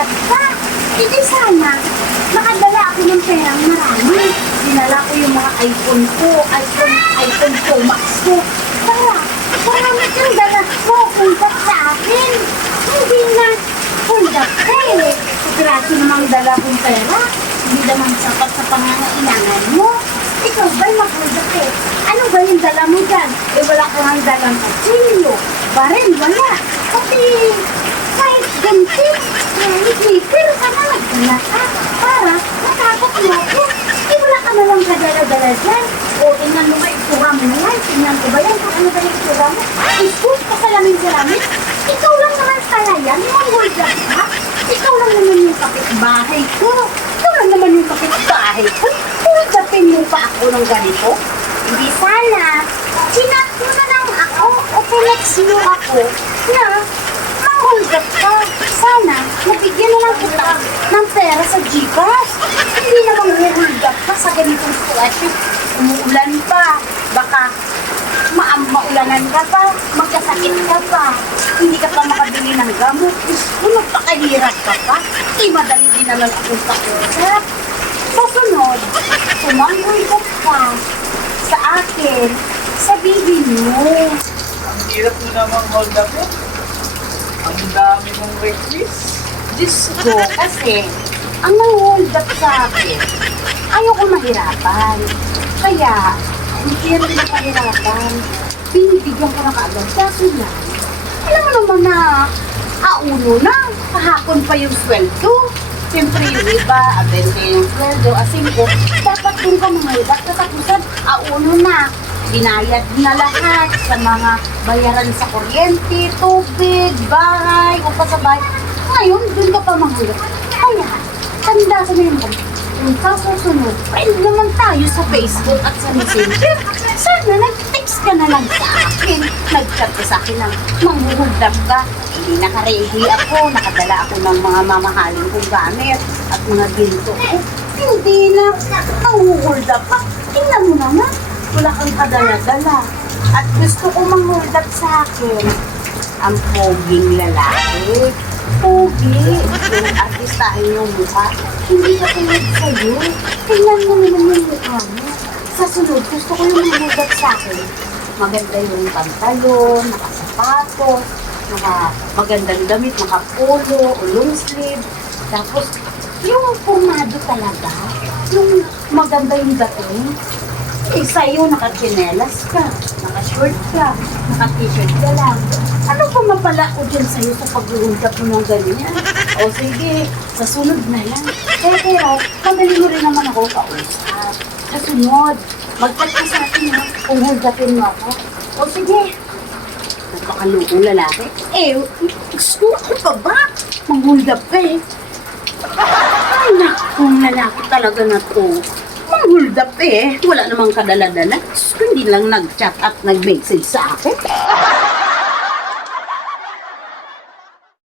manghulgat ka. Hindi sana, nakadala ako ng perang marami. Dinala ko yung mga iPhone ko, iPhone Pro Max ko. Marami kang dala ko, hulgat sa akin. Hindi na, hulgat ka eh. Pagkiraso namang dala kong pera, hindi naman sapat sa pangangailangan mo. Ikaw ba'y maghulgat eh? Ano ba yung dala mo dyan? Eh wala ka nga dalang kutsilyo. Baril, wala. Pati kahit ganti, nipil ka na, nagdala ka. Para matakot mo ako. Eh wala ka na lang kadala-dala dyan. O tingnan mo ba itura mo na yan? Tingnan ko ba yan? Kung ano ba yung itura mo? Isus, pasalamin-salamin. Ikaw lang naman pala yan. Manghulgat ka. Ikaw lang naman yung kapitbahay ko. Ikaw lang naman yung kapitbahay ko. Hulgatin mo pa ako ng ganito? Hindi sana. Sinat mo na lang ako o pinex mo ako na manghulgat ka. Sana, nabigyan na lang kita ng pera sa Gcash. Hindi naman huhulgat ka sa ganitong sitwasyon. Umuulan pa. Baka maulanan ka pa. Magkasakit ka pa. Hindi ka pa makabili ng gamot. Kung magpakahirap ka pa, madali din naman akong pakusap. Sa sunod, sumanghulgat ka sa akin, sabihin mo. Ang hirap mo namang hold up eh. Ang dami mong request. Diyos ko, kasi ang nang-hold up sa akin, ayoko mahirapan. Kaya, hindi rin na mahirapan. Binibigyan ko na kaagad. Kaso lang, alam mo naman na, auno na, kahapon pa yung sweldo. Siyempre yung iba, abente yung sweldo, asin ko, dapat din ka mahulgat. Katapusan, auno na. Binayad na lahat sa mga bayaran sa kuryente, tubig, bahay, o pasabay. Ngayon, dun ka pa mahulgat. Kaya, tanda sa mga yung kasusunod, friend naman tayo sa Facebook at sa Messenger. Sana nag-text ka na lang sa akin. Nag-chat ka sa akin ng manghuhuldak ka. Hindi naka-ready ako. Nakadala ako ng mga mamahalin kong gamit at mga ginto ko. Hindi na manghuhuldak ka. Tingnan mo naman. Wala kang kadala-dala. At gusto ko manghuhuldak sa akin ang poging lalaki. Pogi. Yung artistahin yung mukha. Hindi ka tulad sa'yo. Tingnan mo naman yung mukha mo. Sa sunod, gusto ko yung mahugat sa akin. Maganda yung pantalon, nakasapatos, magandang damit, nakapolo, o long sleeve. Tapos, yung formado talaga, yung maganda yung dating. Eh, sa'yo, naka-chinelas ka, naka-short ka, naka-t-shirt ka lang. Ano pa mapala ko dyan sa'yo sa pag-uungkat mo ng ganyan? O sige, sa sunod na yan. Pero, madali mo rin naman ako kausap. Sa sunod, mag-chat ka sa akin ha, kung hulgatin mo ako. O sige, nagpakalukong lalaki. Eh, gusto ko pa ba? Manghulgap ka eh. Ay, nakong lalaki talaga na to. Manghulgap eh. Wala namang kadala-dala. Hindi lang nag-chat at nag-message sa akin.